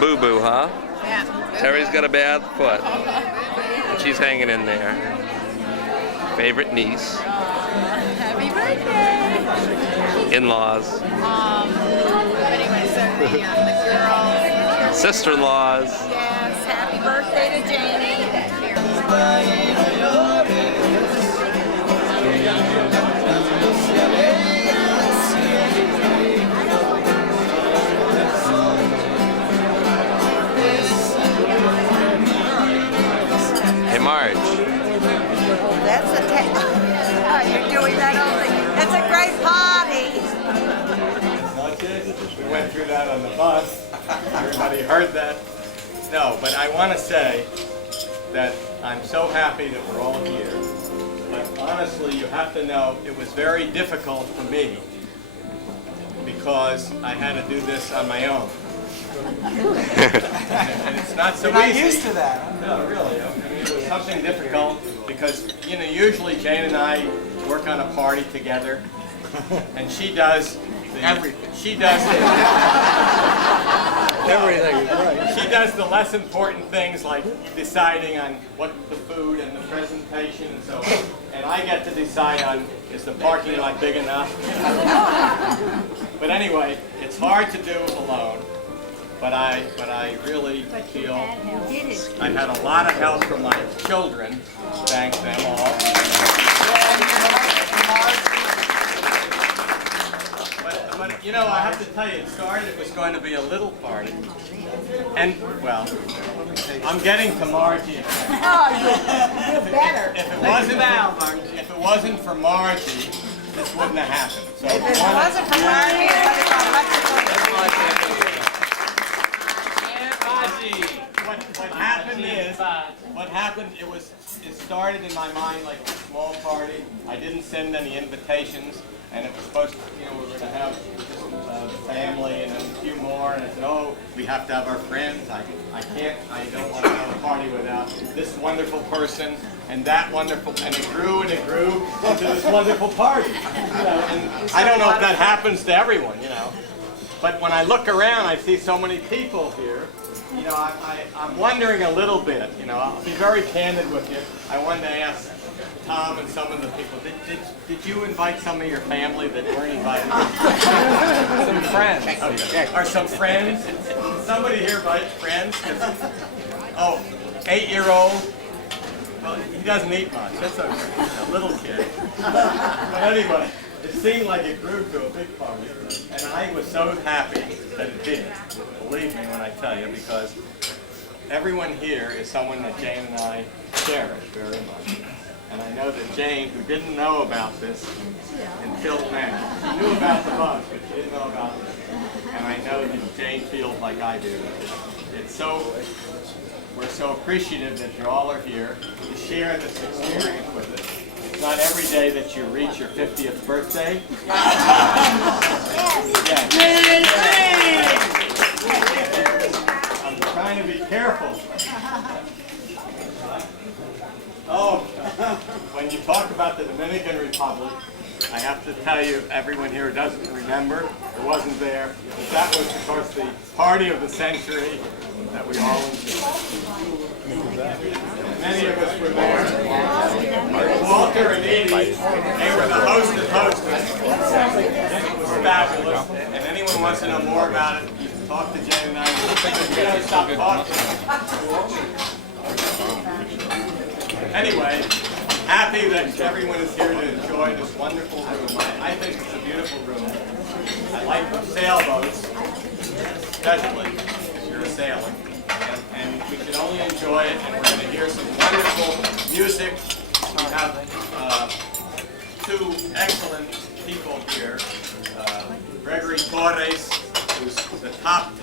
boo-boo, huh? Yeah. Terry's got a bad foot. And she's hanging in there. Favorite niece. Happy birthday! In-laws. Anyway, so the girl. Sister-in-laws. Yes, happy birthday to Janie. Hey, Marge. That's a oh, you're doing that all thing. It's a great party. Not this. We went through that on the bus. Everybody heard that. No, but I want to say that I'm so happy that we're all here. But honestly, you have to know it was very difficult for me because I had to do this on my own. And it's not so easy. You're not used to that, huh? No, really. I mean, it was something difficult because, you know, usually Jane and I work on a party together, and she does everything. She does Everything, right. She does the less important things like deciding on what the food and the presentation and so on. And I get to decide on, is the parking lot big enough? But anyway, it's hard to do alone. But I really feel I had a lot of help from my children. Thank them all. But you know, I have to tell you, it was going to be a little party. And, well, I'm getting to Margie. You're better. If it wasn't for Margie, this wouldn't have happened. So If it wasn't for Margie, it would have What happened, it started in my mind like a small party. I didn't send any invitations, and it was supposed to, you know, we were going to have the family and then a few more, and I said, oh, we have to have our friends. I don't want to have a party without this wonderful person and that wonderful, and it grew into this wonderful party. You know, and I don't know if that happens to everyone, you know. But when I look around, I see so many people here. You know, I'm wondering a little bit, you know, I'll be very candid with you. I wanted to ask Tom and some of the people, did you invite some of your family that weren't invited? Some friends. Okay. Or some friends? Somebody here invite friends? Oh, 8-year-old? Well, he doesn't eat much, that's okay, he's a little kid. But anyway, it seemed like it grew to a big party, and I was so happy that it did. Believe me when I tell you, because everyone here is someone that Jane and I cherish very much. And I know that Jane, who didn't know about this until now, she knew about the bus, but she didn't know about this. And I know that Jane feels like I do. We're so appreciative that you all are here to share this experience with us. It's not every day that you reach your 50th birthday. I'm trying to be careful. Oh, when you talk about the Dominican Republic, I have to tell you, everyone here doesn't remember, or wasn't there, that was, of course, the party of the century that we all enjoyed. Many of us were there. Walter and Edie, they were the host and hostess. It was fabulous. And anyone wants to know more about it, you can talk to Jane and I. We don't stop talking. Anyway, happy that everyone is here to enjoy this wonderful room. I think it's a beautiful room. I like the sailboats, especially if you're a sailor. And we can only enjoy it, and we're going to hear some wonderful music. We have two excellent people here. Gregory Torres, who's the top,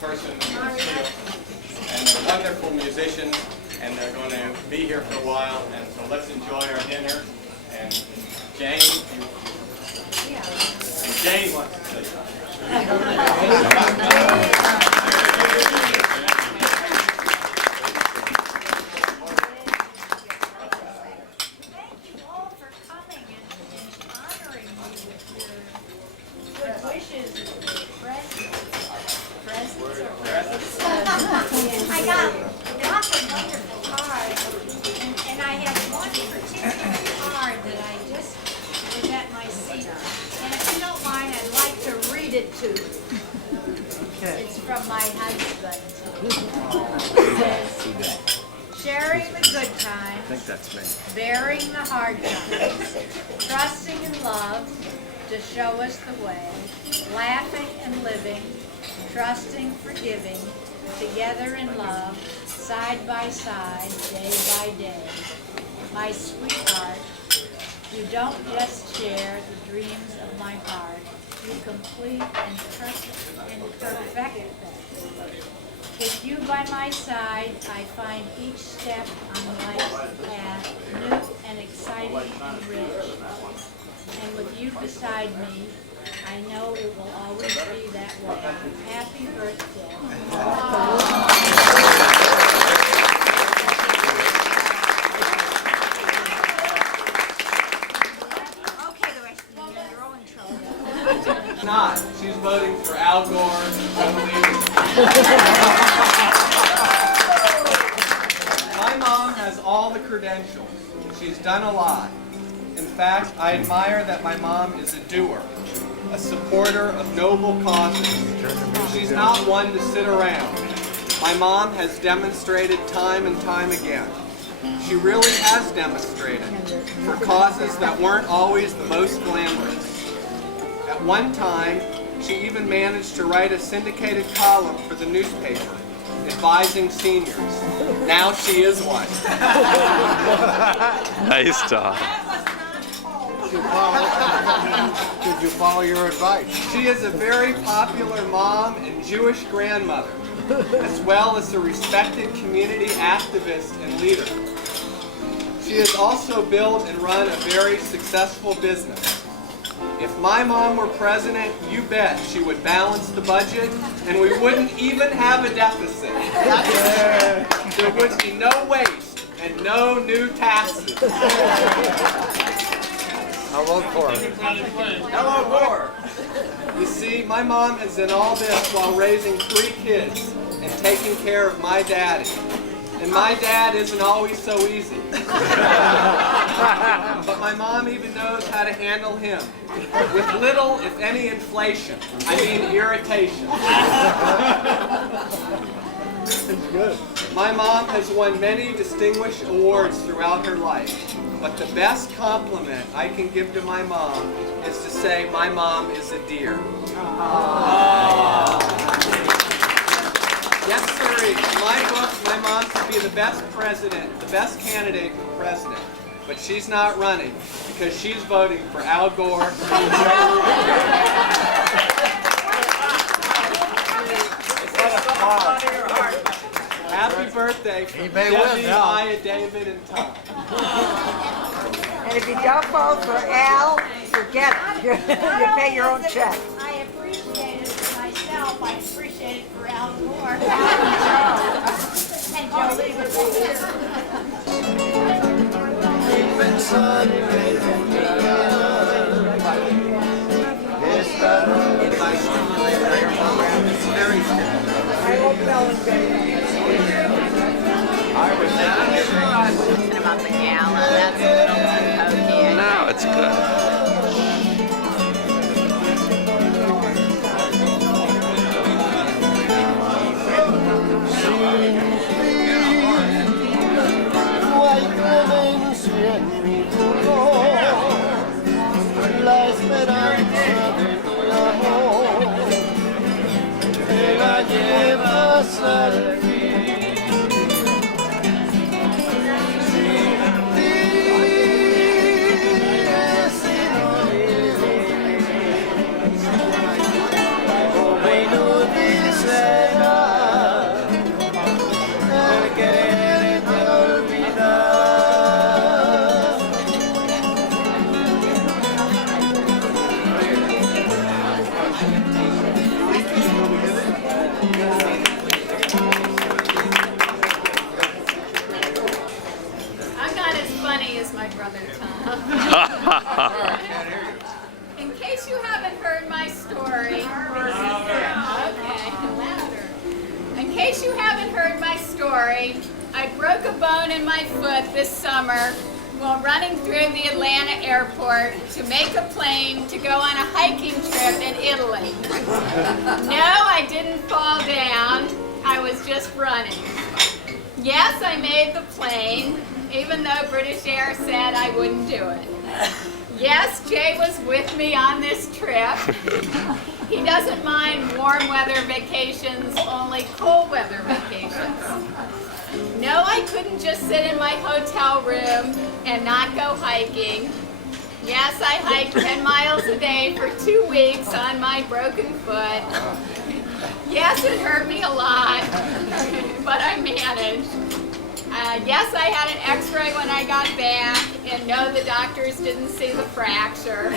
person in the field, and they're wonderful musicians, and they're going to be here for a while, and so let's enjoy our dinner. And Jane, wants to say something. Wishes, presents are I got lots of wonderful cards, and I had one particular card that I just was at my seat. And if you don't mind, I'd like to read it to you. It's from my husband. It says, sharing the good times, bearing the hard times, trusting in love to show us the way, laughing and living, trusting, forgiving, together in love, side by side, day by day. My sweetheart, you don't just share the dreams of my heart, you complete and perfect them. With you by my side, I find each step on life's path new and exciting and rich. And with you beside me, I know it will always be that way. Happy birthday. Okay, the rest of you, you're all in trouble. Not. She's voting for Al Gore. My mom has all the credentials. She's done a lot. In fact, I admire that my mom is a doer, a supporter of noble causes. She's not one to sit around. My mom has demonstrated time and time again. She really has demonstrated for causes that weren't always the most glamorous. At one time, she even managed to write a syndicated column for the newspaper, advising seniors. Now she is one. Nice job. Did you follow your advice? She is a very popular mom and Jewish grandmother, as well as a respected community activist and leader. She has also built and run a very successful business. If my mom were president, you bet she would balance the budget and we wouldn't even have a deficit. There would be no waste and no new taxes. I'll vote for it. Hello, Gore. You see, my mom has done all this while raising 3 kids and taking care of my daddy. And my dad isn't always so easy. But my mom even knows how to handle him. With little, if any, inflation. I mean irritation. It's good. My mom has won many distinguished awards throughout her life. But the best compliment I can give to my mom is to say my mom is a dear. Yes, sir. In my book, my mom could be the best president, the best candidate for president. But she's not running because she's voting for Al Gore. Happy birthday from Debbie, Maya, David, and Tom. And if you don't vote for Al, forget it. You pay your own check. I appreciate it for myself. I appreciate it for Al Gore. And I hope Ellen About the gala, that's a little too pokey. No, it's good. La esperanza de mi amor me la llevas al fin. Sin ti he sido libre, como inútil será el quererte olvidar. story. I broke a bone in my foot this summer while running through the Atlanta airport to make a plane to go on a hiking trip in Italy. No, I didn't fall down. I was just running. Yes, I made the plane, even though British Air said I wouldn't do it. Yes, Jay was with me on this trip. He doesn't mind warm weather vacations, only cold weather vacations. No, I couldn't just sit in my hotel room and not go hiking. Yes, I hiked 10 miles a day for 2 weeks on my broken foot. Yes, it hurt me a lot, but I managed. Yes, I had an x-ray when I got back, and no, the doctors didn't see the fracture.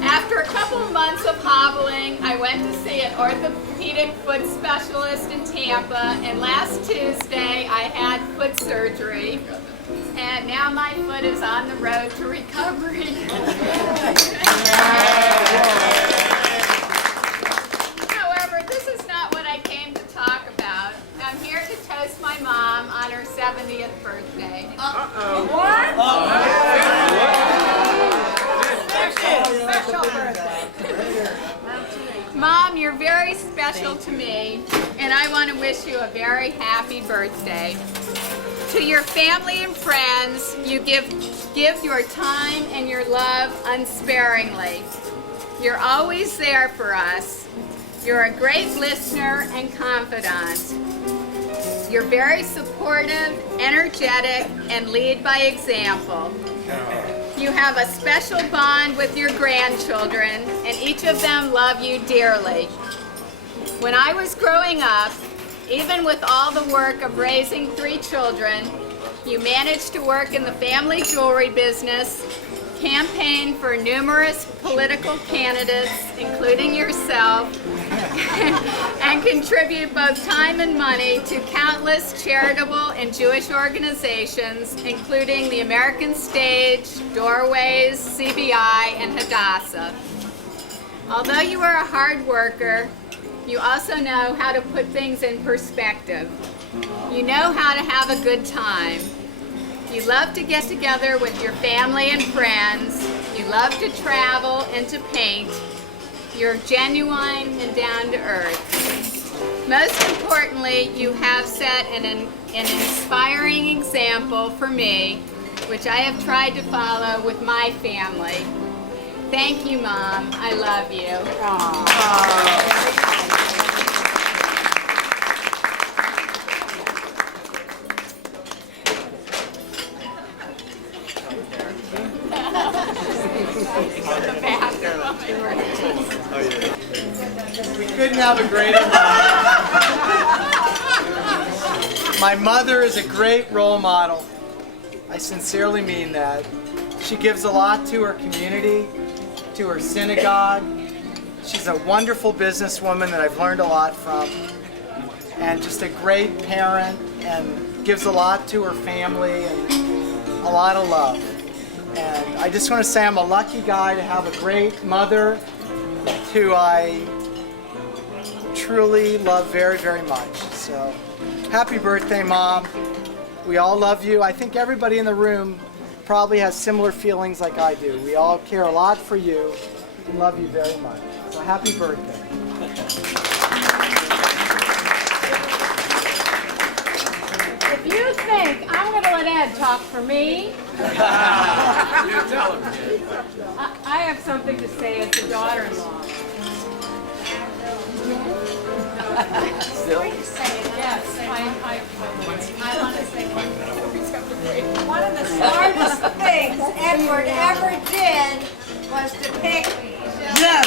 After a couple of months of hobbling, I went to see an orthopedic foot specialist in Tampa, and last Tuesday I had foot surgery, and now my foot is on the road to recovery. However, this is not what I came to talk about. I'm here to toast my mom on her 70th birthday. What? Special birthday. Mom, you're very special to me, and I want to wish you a very happy birthday. To your family and friends, you give your time and your love unsparingly. You're always there for us. You're a great listener and confidant. You're very supportive, energetic, and lead by example. You have a special bond with your grandchildren, and each of them love you dearly. When I was growing up, even with all the work of raising 3 children, you managed to work in the family jewelry business, campaign for numerous political candidates, including yourself, and contribute both time and money to countless charitable and Jewish organizations, including the American Stage, Doorways, CBI, and Hadassah. Although you are a hard worker, you also know how to put things in perspective. You know how to have a good time. You love to get together with your family and friends. You love to travel and to paint. You're genuine and down to earth. Most importantly, you have set an inspiring example for me, which I have tried to follow with my family. Thank you, Mom. I love you. We couldn't have a greater mom. My mother is a great role model. I sincerely mean that. She gives a lot to her community, to her synagogue. She's a wonderful businesswoman that I've learned a lot from, and just a great parent, and gives a lot to her family and a lot of love. And I just want to say I'm a lucky guy to have a great mother who I truly love very, very much. So happy birthday, Mom. We all love you. I think everybody in the room probably has similar feelings like I do. We all care a lot for you and love you very much. So happy birthday. If you think I'm going to let Ed talk for me, I have something to say as the daughter-in-law. Yes, I want to say One of the smartest things Edward ever did was to pick. Yes!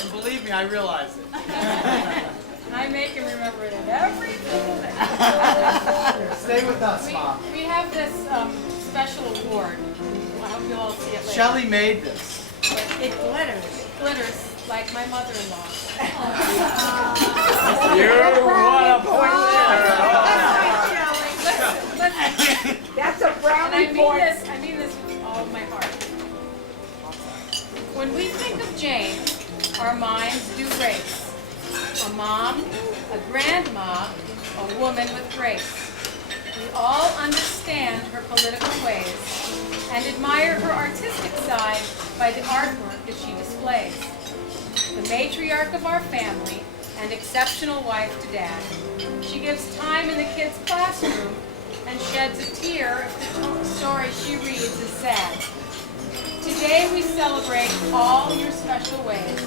And believe me, I realize it. I make him remember it every single day. Stay with us, Mom. We have this special award. I hope you'll all see it later. Shelley made this. It glitters. It glitters like my mother-in-law. That's a And brownie I mean this with all of my heart. When we think of James, our minds do race. A mom, a grandma, a woman with grace. We all understand her political ways and admire her artistic side by the artwork that she displays. The matriarch of our family and exceptional wife to Dad. She gives time in the kids' classroom and sheds a tear if the story she reads is sad. Today we celebrate all your special ways,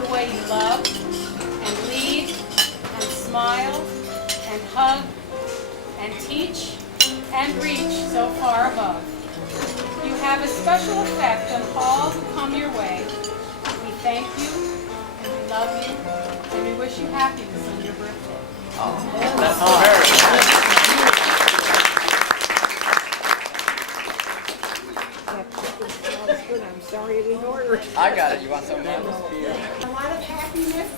the way you love and lead and smile and hug and teach and reach so far above. You have a special effect on all who come your way. We thank you, and we love you, and we wish you happiness on your birthday. That's very I'm sorry I didn't order it. I got it. You want some? A lot of happiness,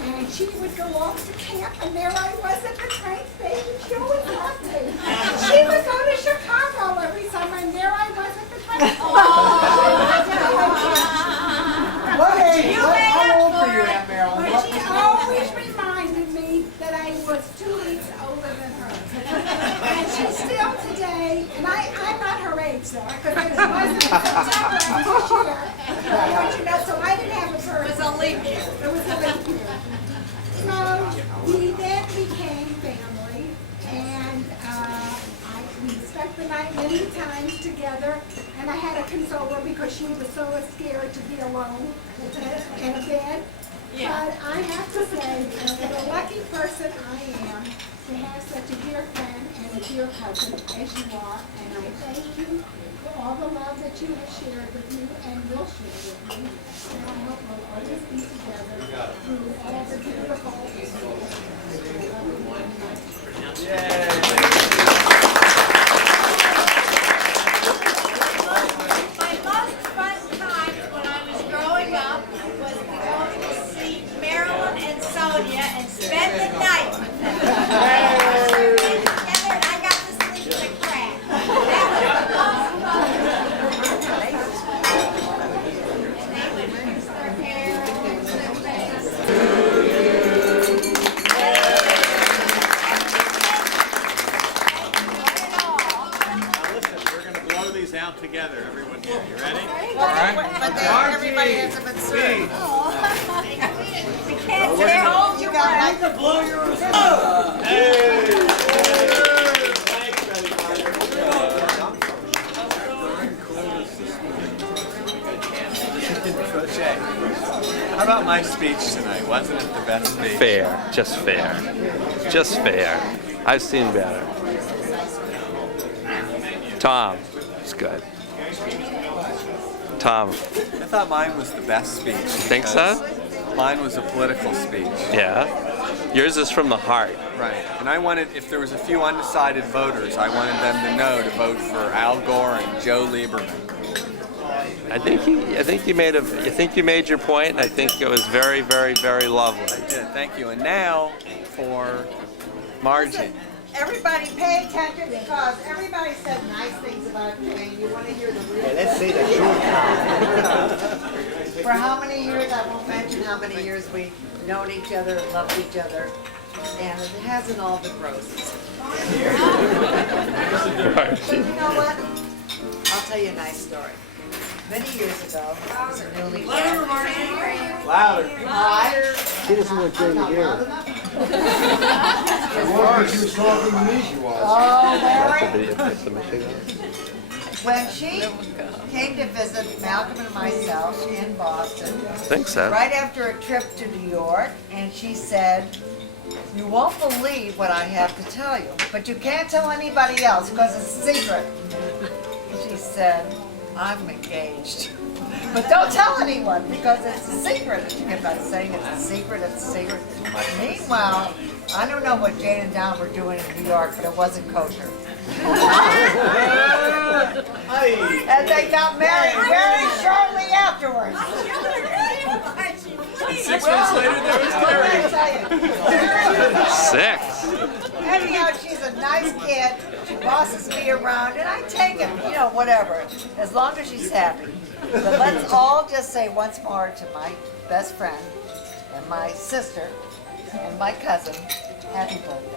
and she would go off to camp, and there I was at the train station. She always loved me. She would go to Chicago every summer, and there I was at the train station. What age? You How old asked were you for it, at, Marilyn? but she always reminded me that I was 2 weeks older than her. And she's still today, and I'm not her age though, because it wasn't in September of this year. But you know, so I didn't have a birthday. It was a leap year. It was a leap year. So we then became family, and we spent the night many times together, and I had to console her because she was so scared to be alone in a bed. But I have to say, what a lucky person I am to have such a dear friend and a dear cousin as you are, and I thank you for all the love that you have shared with me and will share with me. And I hope we'll always be together through all the beautiful My most fun time when I was growing up was going to see Marilyn and Sonia and spend the night with them. Together, and I got to sleep in the crack. That was the most fun. And they would fix their hair and fix their face. Out together, everyone here. You ready? But everybody has to been served. We can't stay home. You got to blow your How about my speech tonight? Wasn't it the best speech? Fair, just fair. Just fair. I've seen better. Tom, it's good. Tom, I thought mine was the best speech. think so? because Mine was a political speech. Yeah. Yours is from the heart. Right. And I wanted, if there was a few undecided voters, I wanted them to know to vote for Al Gore and Joe Lieberman. I think you made your point, and I think it was very, very, very lovely. Yeah, thank you. And now for Margie. Everybody pay attention because everybody said nice things about you and you want to hear the real. Let's say the truth. For how many years, I won't mention how many years we've known each other, loved each other, and it hasn't all been roses. You know what? I'll tell you a nice story. Many years ago, I was a newlywed. Louder. He doesn't want Jay to hear it. Oh, Larry. When she came to visit Malcolm and myself in Boston, I think so. right after a trip to New York, and she said, "You won't believe what I have to tell you, but you can't tell anybody else because it's a secret." She said, "I'm engaged, but don't tell anyone because it's a secret." And she kept on saying, "It's a secret, it's a secret." Meanwhile, I don't know what Jane and Don were doing in New York, but it wasn't kosher. And they got married very shortly afterwards. 6 months later, there was marriage. 6. Anyhow, she's a nice kid. She bosses me around, and I take it, whatever, as long as she's happy. But let's all just say once more to my best friend, and my sister, and my cousin, happy birthday.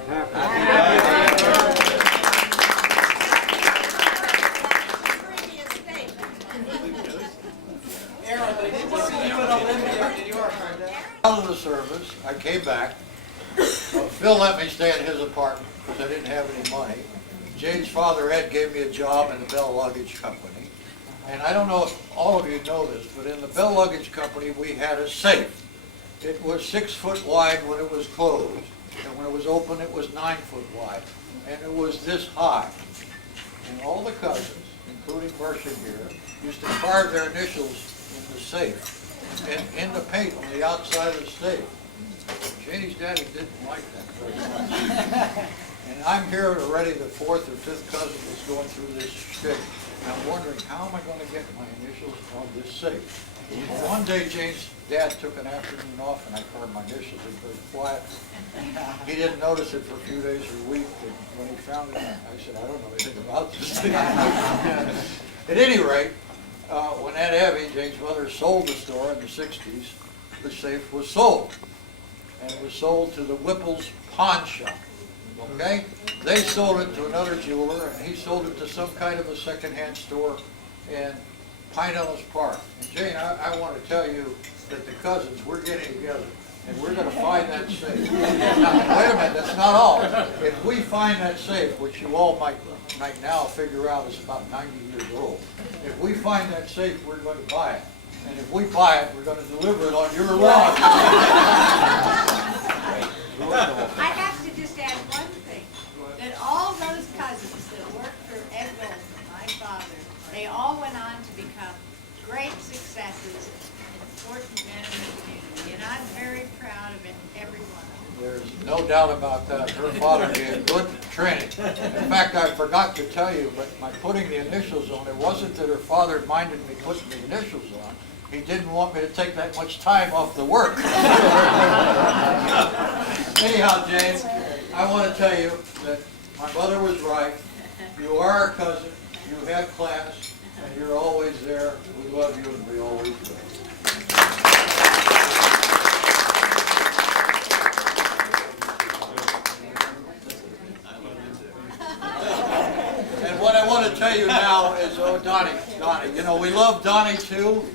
Out of the service, I came back. Phil let me stay in his apartment because I didn't have any money. Jane's father Ed gave me a job in the Bell Luggage Company. And I don't know if all of you know this, but in the Bell Luggage Company, we had a safe. It was 6 foot wide when it was closed, and when it was open, it was 9 foot wide. And it was this high. And all the cousins, including Marcia here, used to carve their initials in the safe and in the paint on the outside of the safe. Janie's daddy didn't like that very much. And I'm here already, the 4th or 5th cousin that's going through this shtick. And I'm wondering, how am I going to get my initials on this safe? Well, one day Jane's dad took an afternoon off and I carved my initials in very quiet. He didn't notice it for a few days or a week. And when he found it, I said, I don't know anything about this thing. At any rate, when Aunt Abby, Jane's mother, sold the store in the 60s, the safe was sold. And it was sold to the Whipple's Pawn Shop. Okay? They sold it to another jeweler, and he sold it to some kind of a secondhand store in Pine Ellis Park. And Jane, I want to tell you that the cousins, we're getting together, and we're going to find that safe. Now, wait a minute, that's not all. If we find that safe, which you all might now figure out is about 90 years old, if we find that safe, we're going to buy it. And if we buy it, we're going to deliver it on your lawn. I have to just add one thing, that all those cousins that worked for Ed Golden, my father, they all went on to become great successes and important men in the community, and I'm very proud of it, every one of them. There's no doubt about that. Her father gave good training. In fact, I forgot to tell you, but by putting the initials on, it wasn't that her father minded me putting the initials on. He didn't want me to take that much time off the work. Anyhow, Jane, I want to tell you that my mother was right. You are a cousin, you have class, and you're always there. We love you and we always will. And what I want to tell you now is, Donnie, you know, we love Donnie too.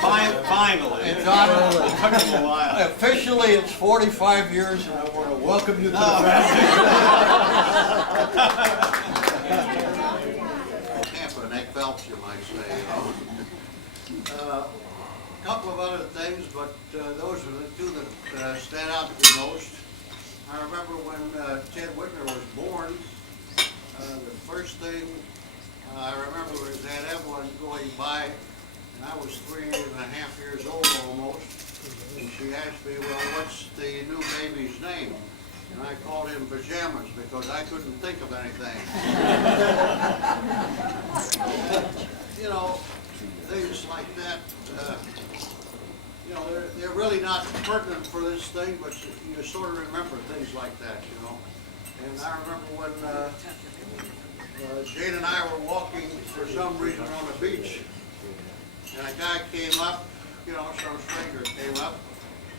Finally. And Donnie, It took him a while. officially it's 45 years, and I want to welcome you to the family. Tampa, Nick Phelps, you might say. A couple of other things, but those are the two that stand out to me most. I remember when Ted Whitner was born, the first thing I remember was Aunt Evelyn going by, and I was 3.5 years old almost, and she asked me, well, what's the new baby's name? And I called him Pajamas because I couldn't think of anything. You know, things like that, you know, they're really not pertinent for this thing, but you sort of remember things like that, you know. And I remember when Jane and I were walking for some reason on the beach, and a guy came up, you know, some stranger came up,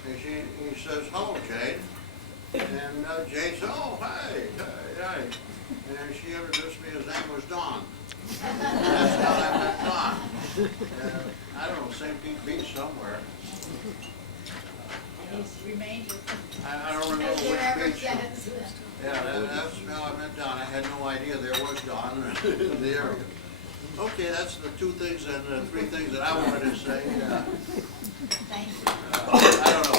and he says, hello, Jane. And Jane said, oh, hi. And she introduced me, his name was Don. And that's how I met Don. I don't know, St. Pete Beach somewhere. I don't remember which beach. Yeah, that's how I met Don. I had no idea there was Don in the area. Okay, that's the two things and the three things that I wanted to say. Thank you. I don't know.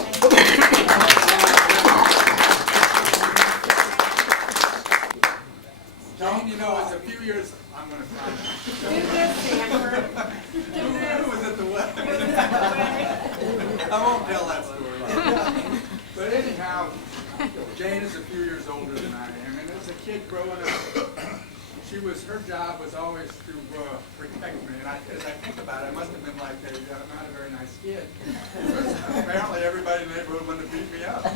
Jane, you know, it's a few years, I'm going to find out. Do this, Sanford. Who was at the wedding? I won't tell that story. But anyhow, Jane is a few years older than I am, and as a kid growing up, her job was always to protect me, and as I think about it, I must have been like not a very nice kid. Apparently everybody in the neighborhood wanted to beat me up. That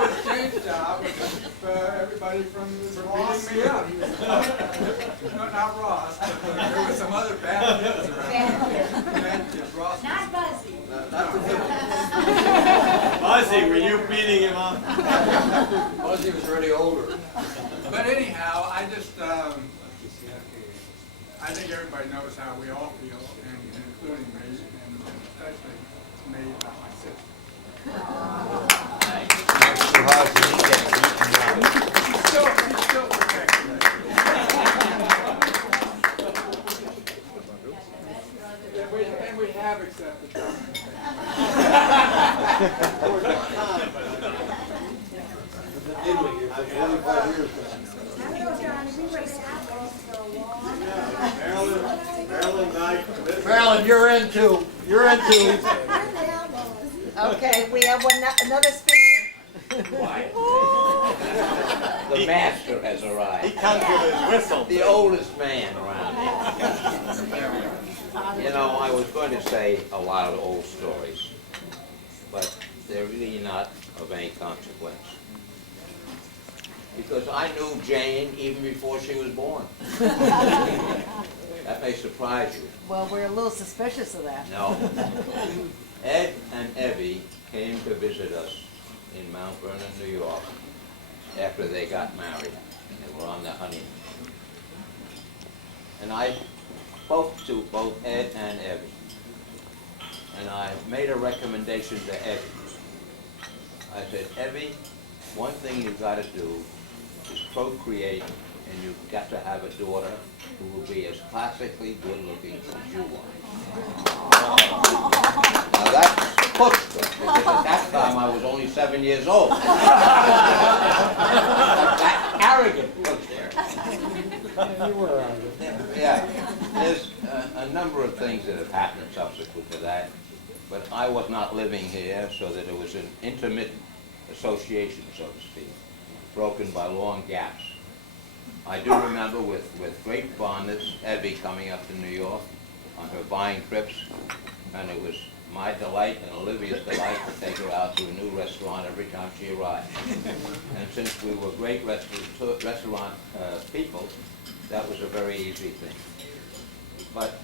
was Jane's job, was everybody from beating me up. No, not Ross, but there were some other bad kids around. Bad kids. Ross Not Buzzy. Buzzy, were you beating him up? Ozzy was already older. But anyhow, I think everybody knows how we all feel, and including me, and especially me about my sister. He's still protecting me. And we have accepted that. Marilyn, you're into. Okay, we have another speaker. The master has arrived. He comes with his whistle. The oldest man around here. You know, I was going to say a lot of old stories, but they're really not of any consequence. Because I knew Jane even before she was born. That may surprise you. Well, we're a little suspicious of that. No. Ed and Evie came to visit us in Mount Vernon, New York, after they got married. They were on their honeymoon. And I spoke to both Ed and Evie. And I made a recommendation to Evie. I said, Evie, one thing you've got to do is procreate, and you've got to have a daughter who will be as classically good-looking as you are. Now that's chutzpah, because at that time I was only 7 years old. That arrogant chutzpah. Yeah, there's a number of things that have happened subsequent to that, but I was not living here, so that it was an intermittent association, so to speak, broken by long gaps. I do remember with great fondness Evie coming up to New York on her buying trips, and it was my delight and Olivia's delight to take her out to a new restaurant every time she arrived. And since we were great restaurant people, that was a very easy thing. But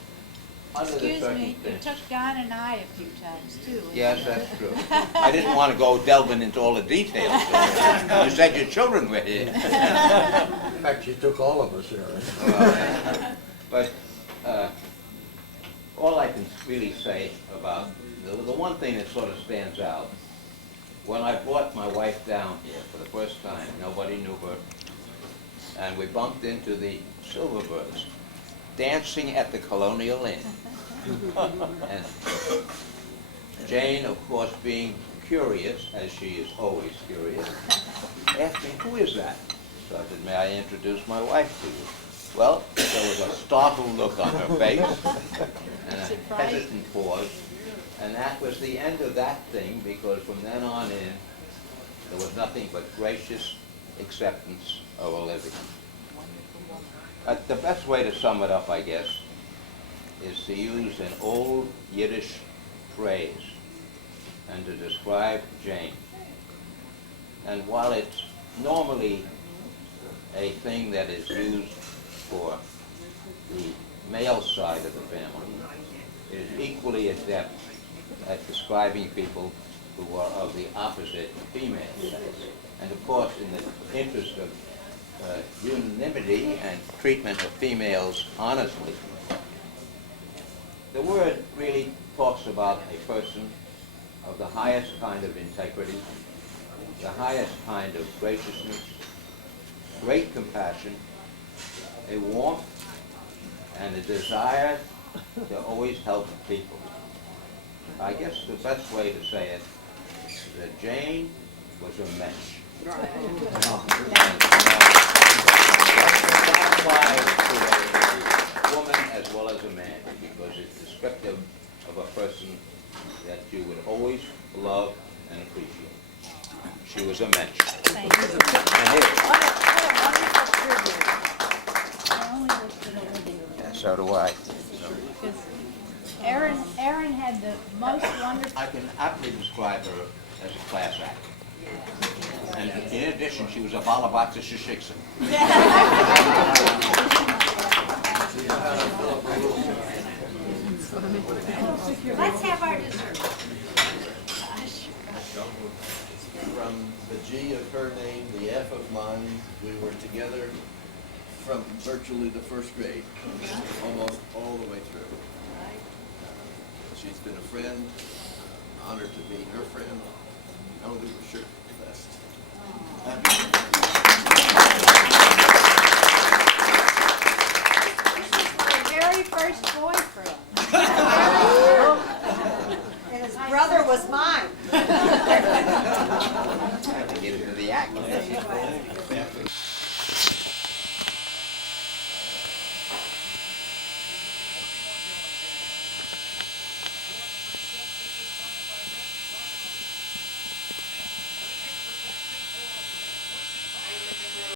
under the Excuse me, you circumstances... took Don and I a few times too. Yes, that's true. I didn't want to go delving into all the details. You said your children were here. In fact, she took all of us here. But all I can really say about the one thing that sort of stands out, when I brought my wife down here for the first time, nobody knew her, and we bumped into the Silverbirds dancing at the Colonial Inn. And Jane, of course, being curious, as she is always curious, asked me, who is that? So I said, may I introduce my wife to you? Well, there was a startled look on her face, and a hesitant pause, and that was the end of that thing, because from then on in, there was nothing but gracious acceptance of Olivia. The best way to sum it up, I guess, is to use an old Yiddish phrase and to describe Jane. And while it's normally a thing that is used for the male side of the family, it is equally adept at describing people who are of the opposite female sex. And of course, in the interest of unanimity and treatment of females honestly, the word really talks about a person of the highest kind of integrity, the highest kind of graciousness, great compassion, a warmth, and a desire to always help people. I guess the best way to say it is that Jane was a mensch. That applies to a woman as well as a man, because it's descriptive of a person that you would always love and appreciate. She was a mensch. Thank you. Yeah, so do I. Aaron had the most wonderful. I can aptly describe her as a class act. And in addition, she was a Balabatza Shishiksa. Let's have our dessert. From the G of her name, the F of mine, we were together from virtually the first grade, almost all the way through. She's been a friend, honored to be her friend. Know that we're sure blessed. My very first boyfriend. And his brother was mine.